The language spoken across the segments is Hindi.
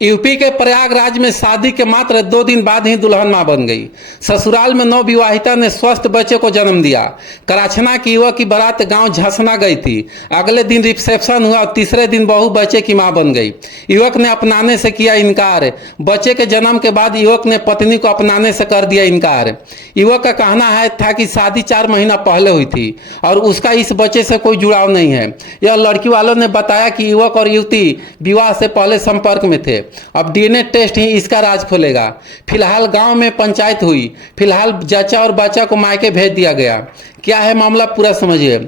यूपी के प्रयागराज में शादी के मात्र 2 दिन बाद ही दुल्हन मां बन गई। ससुराल में नवविवाहिता ने स्वस्थ बच्चे को जन्म दिया। कराचना की युवक की बारात गांव झसना गई थी। अगले दिन रिसेप्शन हुआ और तीसरे दिन बहू बच्चे की मां बन गई। युवक ने अपनाने से किया इनकार। बच्चे के जन्म के बाद युवक ने पत्नी को अपनाने से कर दिया इनकार। युवक का कहना था कि शादी 4 महीना पहले हुई थी और उसका इस बच्चे से कोई जुड़ाव नहीं है। यह लड़की वालों ने बताया कि युवक और युवती विवाह से पहले संपर्क में थे। अब डीएनए टेस्ट ही इसका राज खोलेगा। फिलहाल गांव में पंचायत हुई। फिलहाल जच्चा और बच्चा को मायके भेज दिया गया। क्या है मामला पूरा समझिए।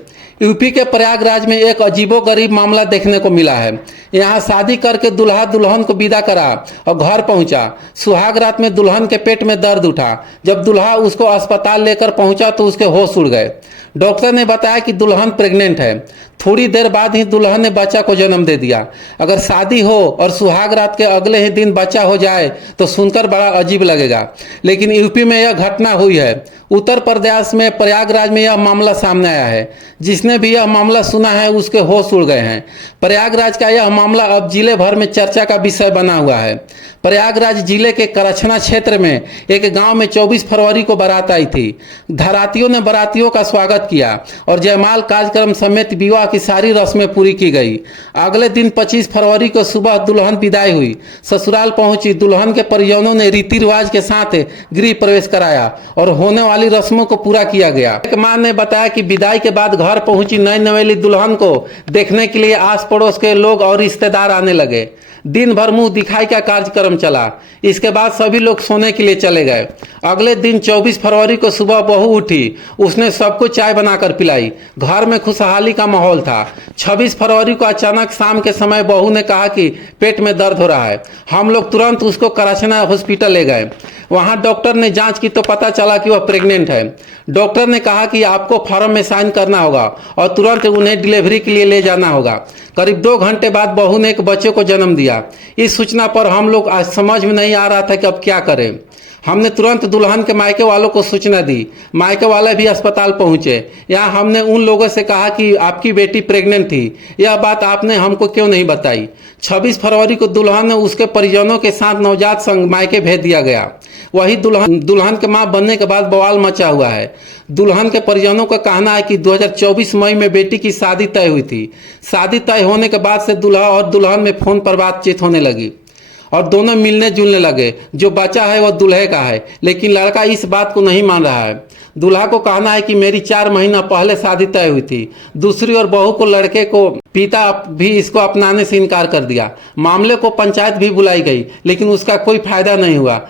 यूपी के प्रयागराज में एक अजीबोगरीब मामला देखने को मिला है। यहाँ शादी करके दूल्हा दुल्हन को विदा करा और घर पहुंचा। सुहाग रात में दुल्हन के पेट में दर्द उठा। जब दूल्हा उसको अस्पताल लेकर पहुंचा तो उसके होश उड़ गए। डॉक्टर ने बताया कि दुल्हन प्रेग्नेंट है। थोड़ी देर बाद ही दुल्हन ने बच्चा को जन्म दे दिया। अगर शादी हो और सुहाग रात के अगले ही दिन बच्चा हो जाए तो सुनकर बड़ा अजीब लगेगा, लेकिन यूपी में यह घटना हुई है। उत्तर प्रदेश में प्रयागराज में यह मामला सामने आया है। जिसने भी यह मामला सुना है उसके होश उड़ गए हैं। प्रयागराज का यह मामला अब जिले भर में चर्चा का विषय बना हुआ है। प्रयागराज जिले के करछना क्षेत्र में एक गांव में 24 फरवरी को बारात आई थी। घरातियों ने बारातियों का स्वागत किया और जयमाल कार्यक्रम समेत विवाह की सारी रस्में पूरी की गई। अगले दिन 25 फरवरी को सुबह दुल्हन विदाई हुई। ससुराल पहुंची। दुल्हन के परिजनों ने रीति रिवाज के साथ गृह प्रवेश कराया और होने वाली रस्मों को पूरा किया गया। एक मां ने बताया कि विदाई के बाद घर पहुंची नई नवेली दुल्हन को देखने के लिए आस पड़ोस के लोग और रिश्तेदार आने लगे। दिन भर मुंह दिखाई का कार्यक्रम चला। इसके बाद सभी लोग सोने के लिए चले गए। अगले दिन 24 फरवरी को सुबह बहू उठी। उसने सबको चाय बनाकर पिलाई। घर में खुशहाली का माहौल था। 26 फरवरी को अचानक शाम के समय बहू ने कहा कि पेट में दर्द हो रहा है। हम लोग तुरंत उसको कराचना हॉस्पिटल ले गए। वहां डॉक्टर ने जांच की तो पता चला कि वह प्रेग्नेंट है। डॉक्टर ने कहा कि आपको फॉर्म में साइन करना होगा और तुरंत उन्हें डिलीवरी के लिए ले जाना होगा। करीब 2 घंटे बाद बहू ने एक बच्चे को जन्म दिया। इस सूचना पर हम लोग आज समझ में नहीं आ रहा था कि अब क्या करें। हमने तुरंत दुल्हन के मायके वालों को सूचना दी। मायके वाले भी अस्पताल पहुंचे। यहाँ हमने उन लोगों से कहा कि आपकी बेटी प्रेग्नेंट थी, यह बात आपने हमको क्यों नहीं बताई। 26 फरवरी को दुल्हन ने उसके परिजनों के साथ नवजात संग मायके भेज दिया गया। वही दुल्हन के मां बनने के बाद बवाल मचा हुआ है। दुल्हन के परिजनों का कहना है कि 2024 मई में बेटी की शादी तय हुई थी। शादी तय होने के बाद से दूल्हा और दुल्हन में फोन पर बातचीत होने लगी और दोनों मिलने जुलने लगे। जो बच्चा है वह दूल्हे का है, लेकिन लड़का इस बात को नहीं मान रहा है। दूल्हा को कहना है कि मेरी 4 महीना पहले शादी तय हुई थी। दूसरी ओर बहू को लड़के को पिता भी इसको अपनाने से इनकार कर दिया। मामले को पंचायत भी बुलाई गई, लेकिन उसका कोई फायदा नहीं हुआ।